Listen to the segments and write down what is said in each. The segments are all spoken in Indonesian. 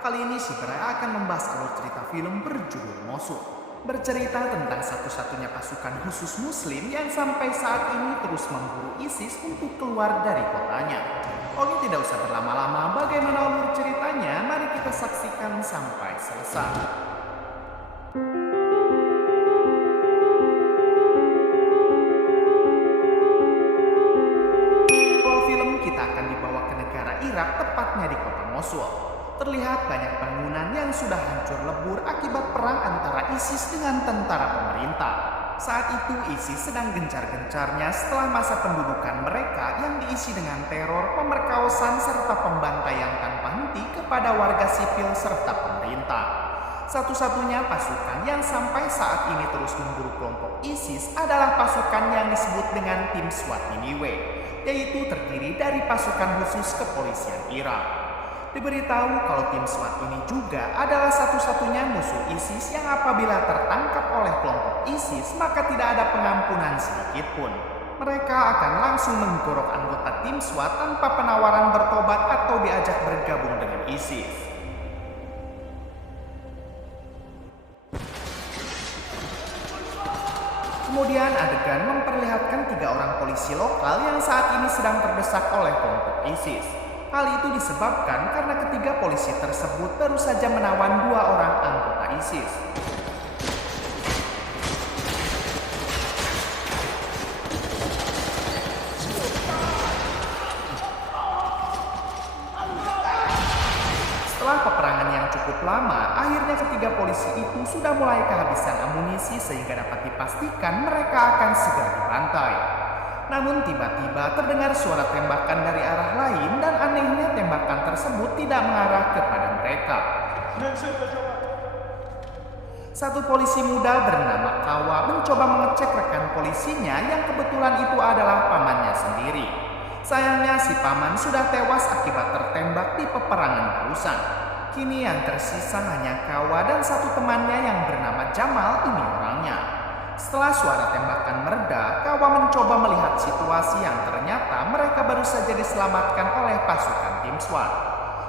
Kali ini si Bray akan membahas alur cerita film berjudul Mosul. Bercerita tentang satu-satunya pasukan khusus muslim yang sampai saat ini terus memburu ISIS untuk keluar dari kotanya. Oke, tidak usah berlama-lama, bagaimana alur ceritanya? Mari kita saksikan sampai selesai. Awal film kita akan dibawa ke negara Irak, tepatnya di kota Mosul. Terlihat banyak bangunan yang sudah hancur lebur akibat perang antara ISIS dengan tentara pemerintah. Saat itu ISIS sedang gencar-gencarnya setelah masa pendudukan mereka yang diisi dengan teror, pemerkosaan, serta pembantaian tanpa henti kepada warga sipil serta pemerintah. Satu-satunya pasukan yang sampai saat ini terus memburu kelompok ISIS adalah pasukan yang disebut dengan tim SWAT Niniwe, yaitu terdiri dari pasukan khusus kepolisian Irak. Diberitahu kalau tim SWAT ini juga adalah satu-satunya musuh ISIS yang apabila tertangkap oleh kelompok ISIS maka tidak ada pengampunan sedikit pun. Mereka akan langsung menggorok anggota tim SWAT tanpa penawaran bertobat atau diajak bergabung dengan ISIS. Kemudian adegan memperlihatkan 3 orang polisi lokal yang saat ini sedang terdesak oleh kelompok ISIS. Hal itu disebabkan karena ketiga polisi tersebut baru saja menawan 2 orang anggota ISIS. Setelah peperangan yang cukup lama, akhirnya ketiga polisi itu sudah mulai kehabisan amunisi sehingga dapat dipastikan mereka akan segera dibantai. Namun tiba-tiba terdengar suara tembakan dari arah lain dan anehnya tembakan tersebut tidak mengarah kepada mereka. Satu polisi muda bernama Kawa mencoba mengecek rekan polisinya yang kebetulan itu adalah pamannya sendiri. Sayangnya si paman sudah tewas akibat tertembak di peperangan barusan. Kini yang tersisa hanya Kawa dan satu temannya yang bernama Jamal, ini orangnya. Setelah suara tembakan mereda, Kawa mencoba melihat situasi yang ternyata mereka baru saja diselamatkan oleh pasukan tim SWAT.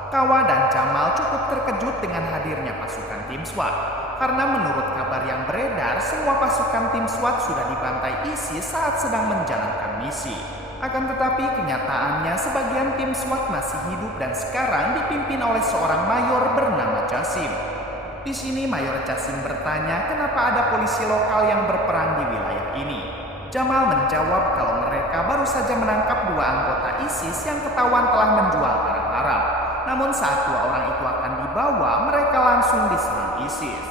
Kawa dan Jamal cukup terkejut dengan hadirnya pasukan tim SWAT. Karena menurut kabar yang beredar, semua pasukan tim SWAT sudah dibantai ISIS saat sedang menjalankan misi. Akan tetapi kenyataannya sebagian tim SWAT masih hidup dan sekarang dipimpin oleh seorang mayor bernama Jasim. Di sini Mayor Jasim bertanya kenapa ada polisi lokal yang berperang di wilayah ini. Jamal menjawab kalau mereka baru saja menangkap 2 anggota ISIS yang ketahuan telah menjual barang haram. Namun saat 2 orang itu akan dibawa, mereka langsung diserang ISIS.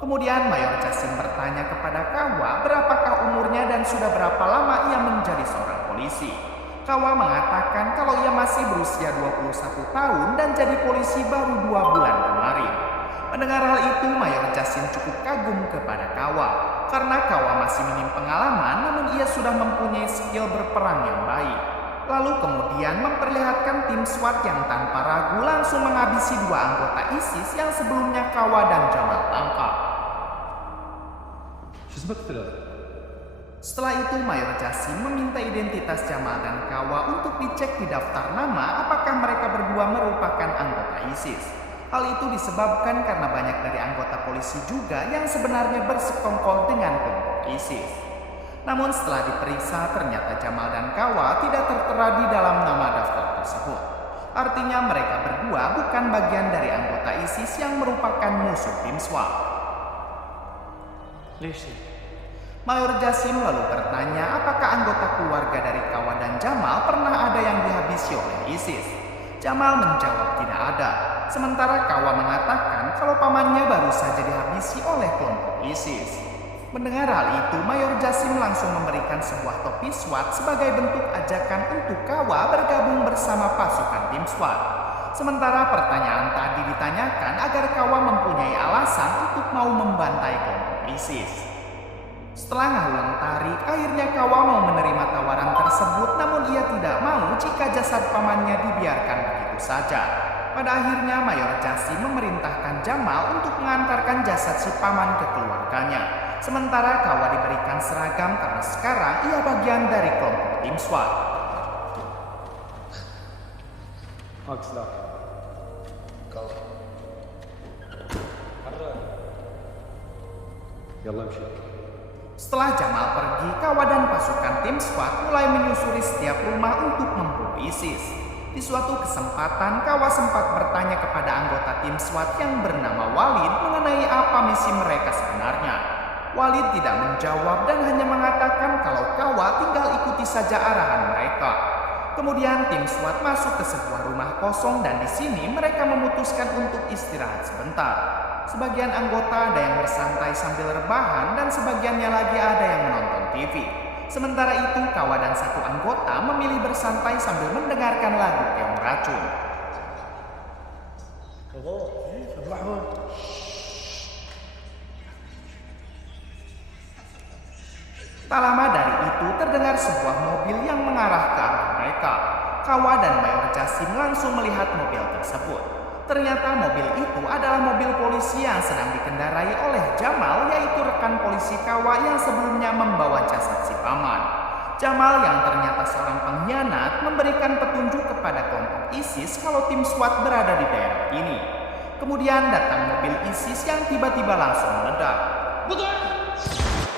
Kemudian Mayor Jasim bertanya kepada Kawa berapakah umurnya dan sudah berapa lama ia menjadi seorang polisi. Kawa mengatakan kalau ia masih berusia 21 tahun dan jadi polisi baru 2 bulan kemarin. Mendengar hal itu, Mayor Jasim cukup kagum kepada Kawa. Karena Kawa masih minim pengalaman, namun ia sudah mempunyai skill berperang yang baik. Lalu kemudian memperlihatkan tim SWAT yang tanpa ragu langsung menghabisi 2 anggota ISIS yang sebelumnya Kawa dan Jamal tangkap. Setelah itu Mayor Jasim meminta identitas Jamal dan Kawa untuk dicek di daftar nama apakah mereka berdua merupakan anggota ISIS. Hal itu disebabkan karena banyak dari anggota polisi juga yang sebenarnya bersekongkol dengan kelompok ISIS. Namun setelah diperiksa ternyata Jamal dan Kawa tidak tertera di dalam nama daftar tersebut. Artinya mereka berdua bukan bagian dari anggota ISIS yang merupakan musuh tim SWAT. Mayor Jasim lalu bertanya apakah anggota keluarga dari Kawa dan Jamal pernah ada yang dihabisi oleh ISIS. Jamal menjawab tidak ada. Sementara Kawa mengatakan kalau pamannya baru saja dihabisi oleh kelompok ISIS. Mendengar hal itu, Mayor Jasim langsung memberikan sebuah topi SWAT sebagai bentuk ajakan untuk Kawa bergabung bersama pasukan tim SWAT. Sementara pertanyaan tadi ditanyakan agar Kawa mempunyai alasan untuk mau membantai kelompok ISIS. Setelah ngahulang tarik, akhirnya Kawa mau menerima tawaran tersebut, namun ia tidak mau jika jasad pamannya dibiarkan begitu saja. Pada akhirnya Mayor Jasim memerintahkan Jamal untuk mengantarkan jasad si paman ke keluarganya. Sementara Kawa diberikan seragam karena sekarang ia bagian dari kelompok tim SWAT. معك سلاح كفر حرك يلا امشي. Setelah Jamal pergi, Kawa dan pasukan tim SWAT mulai menyusuri setiap rumah untuk memburu ISIS. Di suatu kesempatan, Kawa sempat bertanya kepada anggota tim SWAT yang bernama Walid mengenai apa misi mereka sebenarnya. Walid tidak menjawab dan hanya mengatakan kalau Kawa tinggal ikuti saja arahan mereka. Kemudian tim SWAT masuk ke sebuah rumah kosong dan di sini mereka memutuskan untuk istirahat sebentar. Sebagian anggota ada yang bersantai sambil rebahan dan sebagiannya lagi ada yang menonton TV. Sementara itu, Kawa dan satu anggota memilih bersantai sambil mendengarkan lagu Keong Racun. Tak lama dari itu terdengar sebuah mobil yang mengarah ke arah mereka. Kawa dan Mayor Jasim langsung melihat mobil tersebut. Ternyata mobil itu adalah mobil polisi yang sedang dikendarai oleh Jamal, yaitu rekan polisi Kawa yang sebelumnya membawa jasad si paman. Jamal yang ternyata seorang pengkhianat memberikan petunjuk kepada kelompok ISIS kalau tim SWAT berada di daerah ini. Kemudian datang mobil ISIS yang tiba-tiba langsung meledak.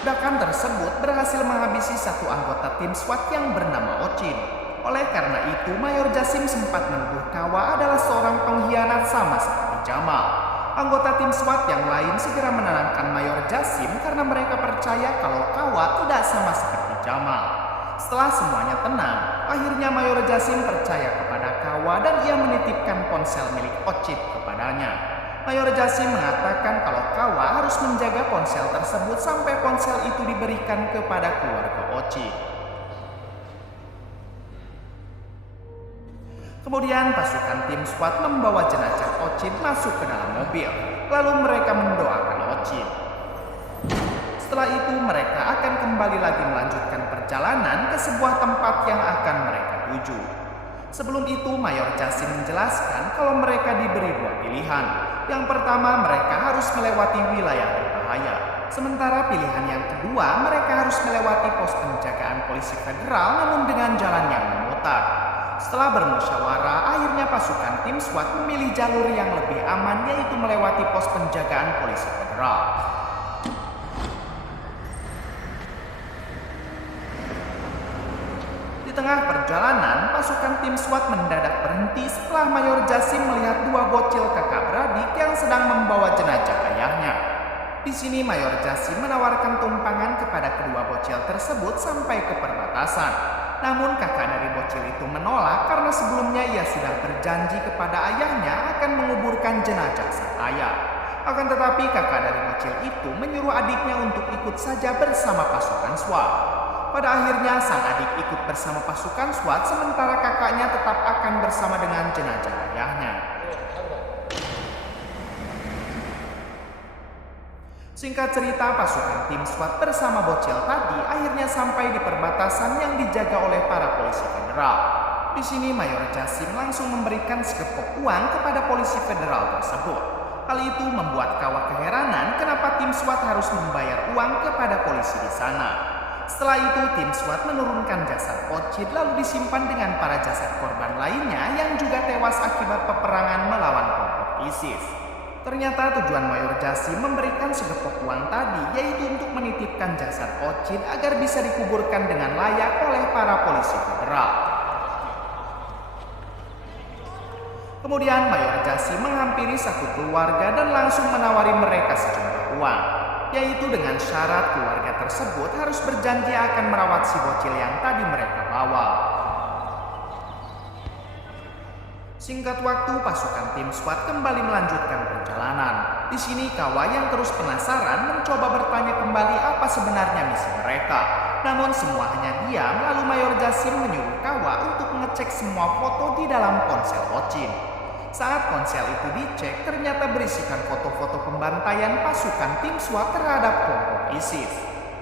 Ledakan tersebut berhasil menghabisi satu anggota tim SWAT yang bernama Ocin. Oleh karena itu, Mayor Jasim sempat menuduh Kawa adalah seorang pengkhianat sama seperti Jamal. Anggota tim SWAT yang lain segera menenangkan Mayor Jasim karena mereka percaya kalau Kawa tidak sama seperti Jamal. Setelah semuanya tenang, akhirnya Mayor Jasim percaya kepada Kawa dan ia menitipkan ponsel milik Ocit kepadanya. Mayor Jasim mengatakan kalau Kawa harus menjaga ponsel tersebut sampai ponsel itu diberikan kepada keluarga Ocit. Kemudian pasukan tim SWAT membawa jenazah Ocit masuk ke dalam mobil. Lalu mereka mendoakan Ocit. Setelah itu mereka akan kembali lagi melanjutkan perjalanan ke sebuah tempat yang akan mereka tuju. Sebelum itu Mayor Jasim menjelaskan kalau mereka diberi dua pilihan. Yang pertama, mereka harus melewati wilayah berbahaya. Sementara pilihan yang kedua, mereka harus melewati pos penjagaan polisi federal namun dengan jalan yang memutar. Setelah bermusyawarah, akhirnya pasukan tim SWAT memilih jalur yang lebih aman, yaitu melewati pos penjagaan polisi federal. Di tengah perjalanan, pasukan tim SWAT mendadak berhenti setelah Mayor Jasim melihat dua bocil kakak beradik yang sedang membawa jenazah ayahnya. Di sini Mayor Jasim menawarkan tumpangan kepada kedua bocil tersebut sampai ke perbatasan. Namun kakak dari bocil itu menolak karena sebelumnya ia sudah berjanji kepada ayahnya akan menguburkan jenazah sang ayah. Akan tetapi kakak dari bocil itu menyuruh adiknya untuk ikut saja bersama pasukan SWAT. Pada akhirnya sang adik ikut bersama pasukan SWAT sementara kakaknya tetap akan bersama dengan jenazah ayahnya. Singkat cerita, pasukan tim SWAT bersama bocil tadi akhirnya sampai di perbatasan yang dijaga oleh para polisi federal. Di sini Mayor Jasim langsung memberikan sekepok uang kepada polisi federal tersebut. Hal itu membuat Kawa keheranan kenapa tim SWAT harus membayar uang kepada polisi di sana. Setelah itu tim SWAT menurunkan jasad Ocit lalu disimpan dengan para jasad korban lainnya yang juga tewas akibat peperangan melawan kelompok ISIS. Ternyata tujuan Mayor Jasim memberikan segepok uang tadi yaitu untuk menitipkan jasad Ocit agar bisa dikuburkan dengan layak oleh para polisi federal. Kemudian Mayor Jasim menghampiri satu keluarga dan langsung menawari mereka sejumlah uang, yaitu dengan syarat keluarga tersebut harus berjanji akan merawat si bocil yang tadi mereka bawa. Singkat waktu, pasukan tim SWAT kembali melanjutkan perjalanan. Di sini Kawa yang terus penasaran mencoba bertanya kembali apa sebenarnya misi mereka. Namun semua hanya diam, lalu Mayor Jasim menyuruh Kawa untuk mengecek semua foto di dalam ponsel Ocin. Saat ponsel itu dicek, ternyata berisikan foto-foto pembantaian pasukan tim SWAT terhadap kelompok ISIS.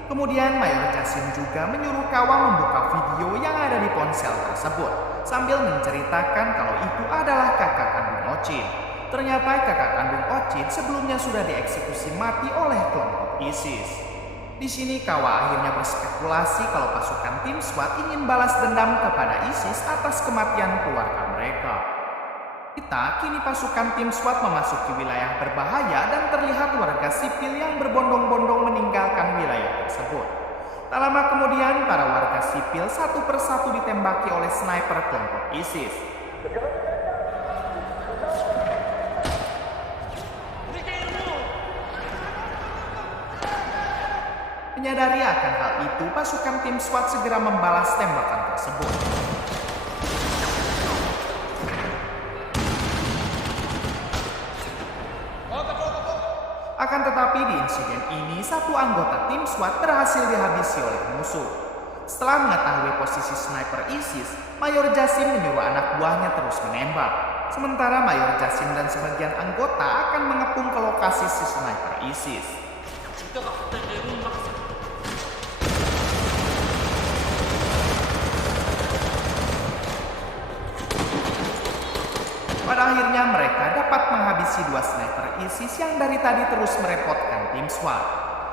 Kemudian Mayor Jasim juga menyuruh Kawa membuka video yang ada di ponsel tersebut sambil menceritakan kalau itu adalah kakak kandung Ocin. Ternyata kakak kandung Ocin sebelumnya sudah dieksekusi mati oleh kelompok ISIS. Di sini Kawa akhirnya berspekulasi kalau pasukan tim SWAT ingin balas dendam kepada ISIS atas kematian keluarga mereka. Kini pasukan tim SWAT memasuki wilayah berbahaya dan terlihat warga sipil yang berbondong-bondong meninggalkan wilayah tersebut. Tak lama kemudian, para warga sipil satu persatu ditembaki oleh sniper kelompok ISIS. Menyadari akan hal itu, pasukan tim SWAT segera membalas tembakan tersebut. Akan tetapi di insiden ini, satu anggota tim SWAT berhasil dihabisi oleh musuh. Setelah mengetahui posisi sniper ISIS, Mayor Jasim menyuruh anak buahnya terus menembak. Sementara Mayor Jasim dan sebagian anggota akan mengepung ke lokasi si sniper ISIS. Pada akhirnya mereka dapat menghabisi dua sniper ISIS yang dari tadi terus merepotkan tim SWAT.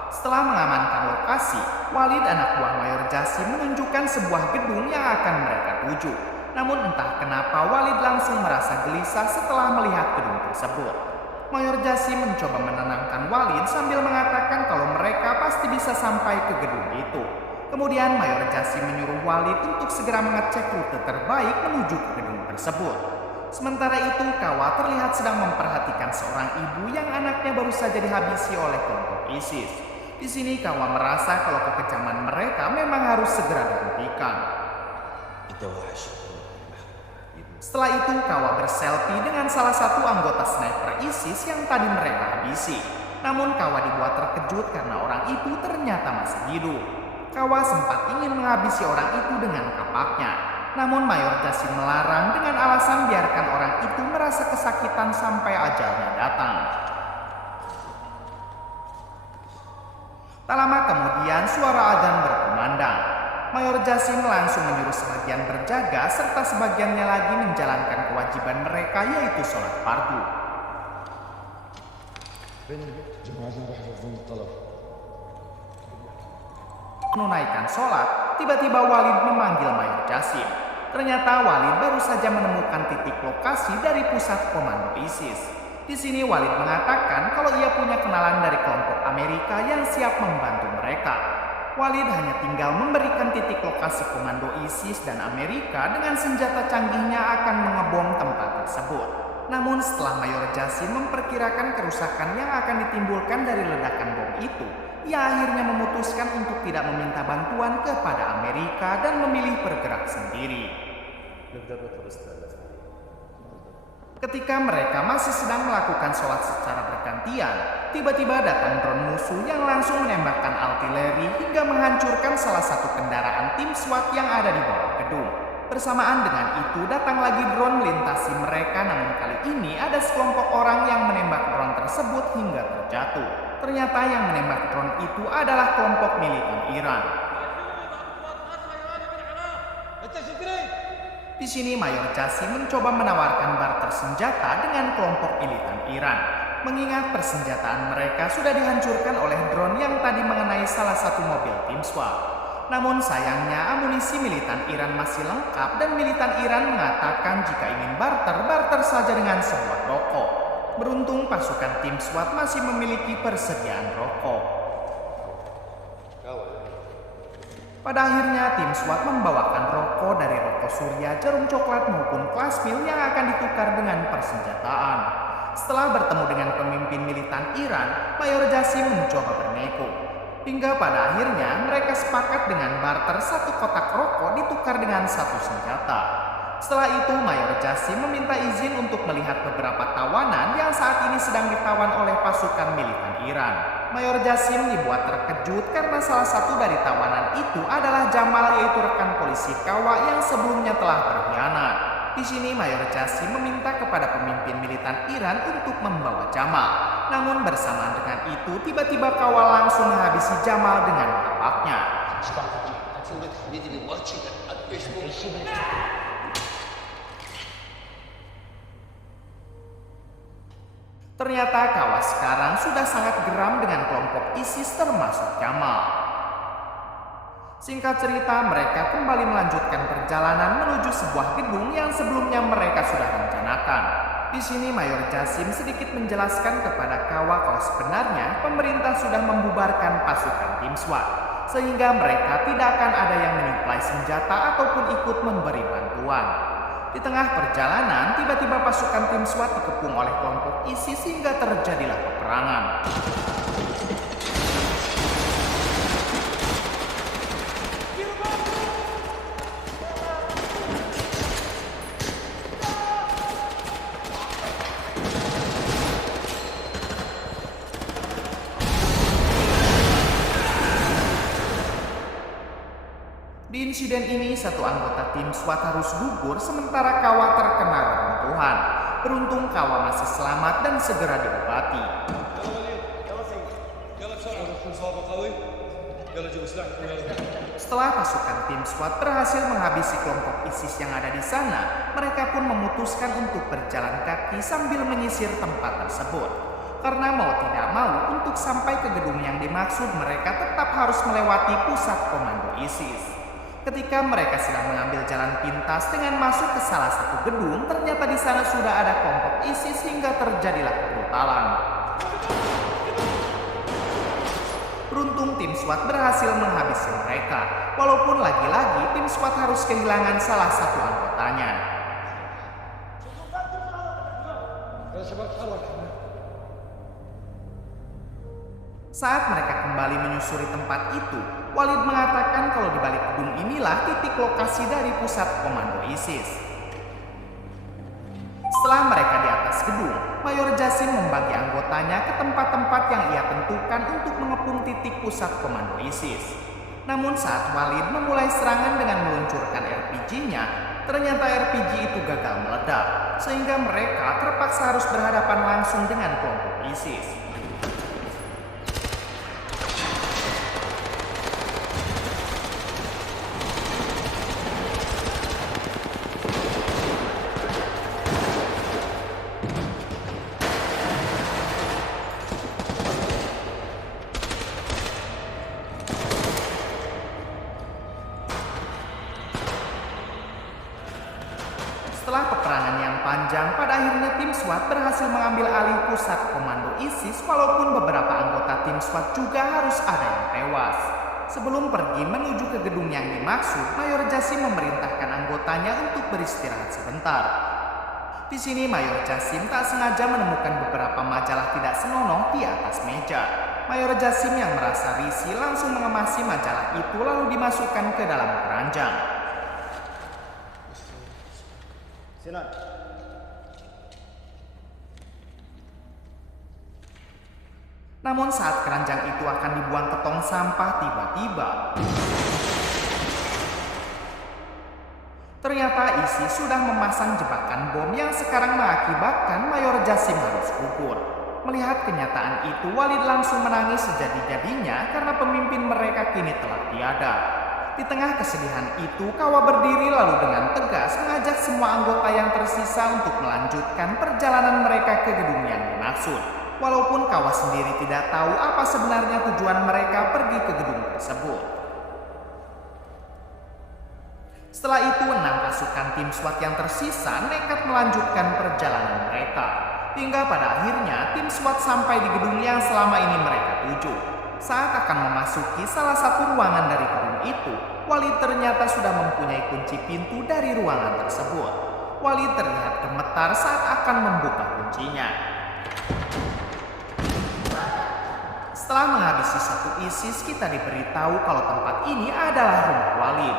Setelah mengamankan lokasi, Walid anak buah Mayor Jasim menunjukkan sebuah gedung yang akan mereka tuju. Namun entah kenapa Walid langsung merasa gelisah setelah melihat gedung tersebut. Mayor Jasim mencoba menenangkan Walid sambil mengatakan kalau mereka pasti bisa sampai ke gedung itu. Kemudian Mayor Jasim menyuruh Walid untuk segera mengecek rute terbaik menuju ke gedung tersebut. Sementara itu, Kawa terlihat sedang memperhatikan seorang ibu yang anaknya baru saja dihabisi oleh kelompok ISIS. Di sini Kawa merasa kalau kekejaman mereka memang harus segera dihentikan. Setelah itu, Kawa berselfie dengan salah satu anggota sniper ISIS yang tadi mereka habisi. Namun Kawa dibuat terkejut karena orang itu ternyata masih hidup. Kawa sempat ingin menghabisi orang itu dengan kapaknya. Namun Mayor Jasim melarang dengan alasan biarkan orang itu merasa kesakitan sampai ajalnya datang. Tak lama kemudian suara azan berkumandang. Mayor Jasim langsung menyuruh sebagian berjaga serta sebagiannya lagi menjalankan kewajiban mereka, yaitu sholat fardu. Menunaikan sholat, tiba-tiba Walid memanggil Mayor Jasim. Ternyata Walid baru saja menemukan titik lokasi dari pusat komando ISIS. Di sini Walid mengatakan kalau ia punya kenalan dari kelompok Amerika yang siap membantu mereka. Walid hanya tinggal memberikan titik lokasi komando ISIS dan Amerika dengan senjata canggihnya akan mengebom tempat tersebut. Namun setelah Mayor Jasim memperkirakan kerusakan yang akan ditimbulkan dari ledakan bom itu, ia akhirnya memutuskan untuk tidak meminta bantuan kepada Amerika dan memilih bergerak sendiri. Ketika mereka masih sedang melakukan sholat secara bergantian, tiba-tiba datang drone musuh yang langsung menembakkan artileri hingga menghancurkan salah satu kendaraan tim SWAT yang ada di bawah gedung. Bersamaan dengan itu datang lagi drone melintasi mereka, namun kali ini ada sekelompok orang yang menembak drone tersebut hingga terjatuh. Ternyata yang menembak drone itu adalah kelompok militan Iran. Di sini Mayor Jasim mencoba menawarkan barter senjata dengan kelompok militan Iran, mengingat persenjataan mereka sudah dihancurkan oleh drone yang tadi mengenai salah satu mobil tim SWAT. Namun sayangnya amunisi militan Iran masih lengkap dan militan Iran mengatakan jika ingin barter saja dengan sebuah rokok. Beruntung pasukan tim SWAT masih memiliki persediaan rokok. Pada akhirnya tim SWAT membawakan rokok dari rokok surya, jarum coklat maupun plasmil yang akan ditukar dengan persenjataan. Setelah bertemu dengan pemimpin militan Iran, Mayor Jasim mencoba bernego. Hingga pada akhirnya mereka sepakat dengan barter satu kotak rokok ditukar dengan satu senjata. Setelah itu Mayor Jasim meminta izin untuk melihat beberapa tawanan yang saat ini sedang ditawan oleh pasukan militan Iran. Mayor Jasim dibuat terkejut karena salah satu dari tawanan itu adalah Jamal, yaitu rekan polisi Kawa yang sebelumnya telah berkhianat. Di sini Mayor Jasim meminta kepada pemimpin militan Iran untuk membawa Jamal. Namun bersamaan dengan itu tiba-tiba Kawa langsung menghabisi Jamal dengan kapaknya. Ternyata Kawa sekarang sudah sangat geram dengan kelompok ISIS termasuk Jamal. Singkat cerita, mereka kembali melanjutkan perjalanan menuju sebuah gedung yang sebelumnya mereka sudah rencanakan. Di sini Mayor Jasim sedikit menjelaskan kepada Kawa kalau sebenarnya pemerintah sudah membubarkan pasukan tim SWAT, sehingga mereka tidak akan ada yang menyuplai senjata ataupun ikut memberi bantuan. Di tengah perjalanan, tiba-tiba pasukan tim SWAT dikepung oleh kelompok ISIS hingga terjadilah peperangan. Di insiden ini, satu anggota tim SWAT harus gugur sementara Kawa terkena reruntuhan. Beruntung Kawa masih selamat dan segera diobati. Setelah pasukan tim SWAT berhasil menghabisi kelompok ISIS yang ada di sana, mereka pun memutuskan untuk berjalan kaki sambil menyisir tempat tersebut. Karena mau tidak mau, untuk sampai ke gedung yang dimaksud, mereka tetap harus melewati pusat komando ISIS. Ketika mereka sedang mengambil jalan pintas dengan masuk ke salah satu gedung, ternyata di sana sudah ada kelompok ISIS hingga terjadilah kebrutalan. Beruntung tim SWAT berhasil menghabisi mereka, walaupun lagi-lagi tim SWAT harus kehilangan salah satu anggotanya. Saat mereka kembali menyusuri tempat itu, Walid mengatakan kalau di balik gedung inilah titik lokasi dari pusat komando ISIS. Setelah mereka di atas gedung, Mayor Jasim membagi anggotanya ke tempat-tempat yang ia tentukan untuk mengepung titik pusat komando ISIS. Namun saat Walid memulai serangan dengan meluncurkan RPG-nya, ternyata RPG itu gagal meledak, sehingga mereka terpaksa harus berhadapan langsung dengan kelompok ISIS. Setelah peperangan yang panjang, pada akhirnya tim SWAT berhasil mengambil alih pusat komando ISIS, walaupun beberapa anggota tim SWAT juga harus ada yang tewas. Sebelum pergi menuju ke gedung yang dimaksud, Mayor Jasim memerintahkan anggotanya untuk beristirahat sebentar. Di sini Mayor Jasim tak sengaja menemukan beberapa majalah tidak senonoh di atas meja. Mayor Jasim yang merasa risih langsung mengemasi majalah itu lalu dimasukkan ke dalam keranjang. Namun saat keranjang itu akan dibuang ke tong sampah, tiba-tiba ternyata ISIS sudah memasang jebakan bom yang sekarang mengakibatkan Mayor Jasim harus gugur. Melihat kenyataan itu, Walid langsung menangis sejadi-jadinya karena pemimpin mereka kini telah tiada. Di tengah kesedihan itu, Kawa berdiri lalu dengan tegas mengajak semua anggota yang tersisa untuk melanjutkan perjalanan mereka ke gedung yang dimaksud. Walaupun Kawa sendiri tidak tahu apa sebenarnya tujuan mereka pergi ke gedung tersebut. Setelah itu, 6 pasukan tim SWAT yang tersisa nekat melanjutkan perjalanan mereka. Hingga pada akhirnya, tim SWAT sampai di gedung yang selama ini mereka tuju. Saat akan memasuki salah satu ruangan dari gedung itu, Walid ternyata sudah mempunyai kunci pintu dari ruangan tersebut. Walid terlihat gemetar saat akan membuka kuncinya. Setelah menghabisi satu ISIS, kita diberitahu kalau tempat ini adalah rumah Walid.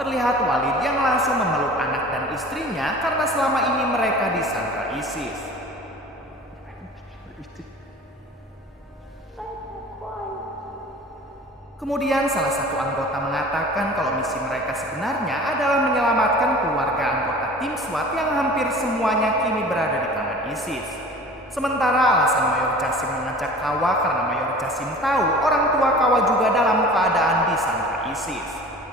Terlihat Walid yang langsung memeluk anak dan istrinya karena selama ini mereka disandra ISIS. Kemudian salah satu anggota mengatakan kalau misi mereka sebenarnya adalah menyelamatkan keluarga anggota tim SWAT yang hampir semuanya kini berada di tangan ISIS. Sementara alasan Mayor Jasim mengajak Kawa karena Mayor Jasim tahu orang tua Kawa juga dalam keadaan disandra ISIS.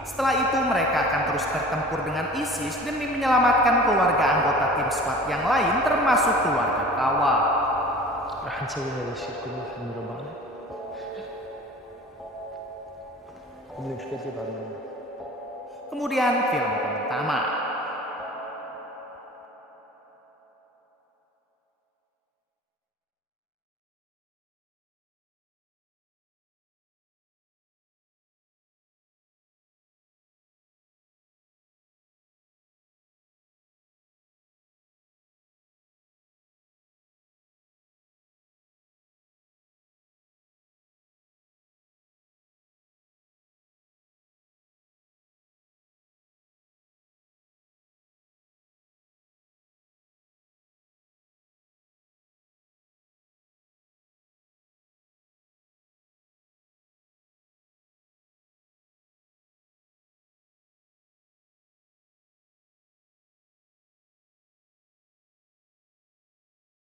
Setelah itu mereka akan terus bertempur dengan ISIS demi menyelamatkan keluarga anggota tim SWAT yang lain termasuk keluarga Kawa. راح نسوي هذا الشيء كله في المربع. Pemilik sketsa baru. Kemudian film pertama.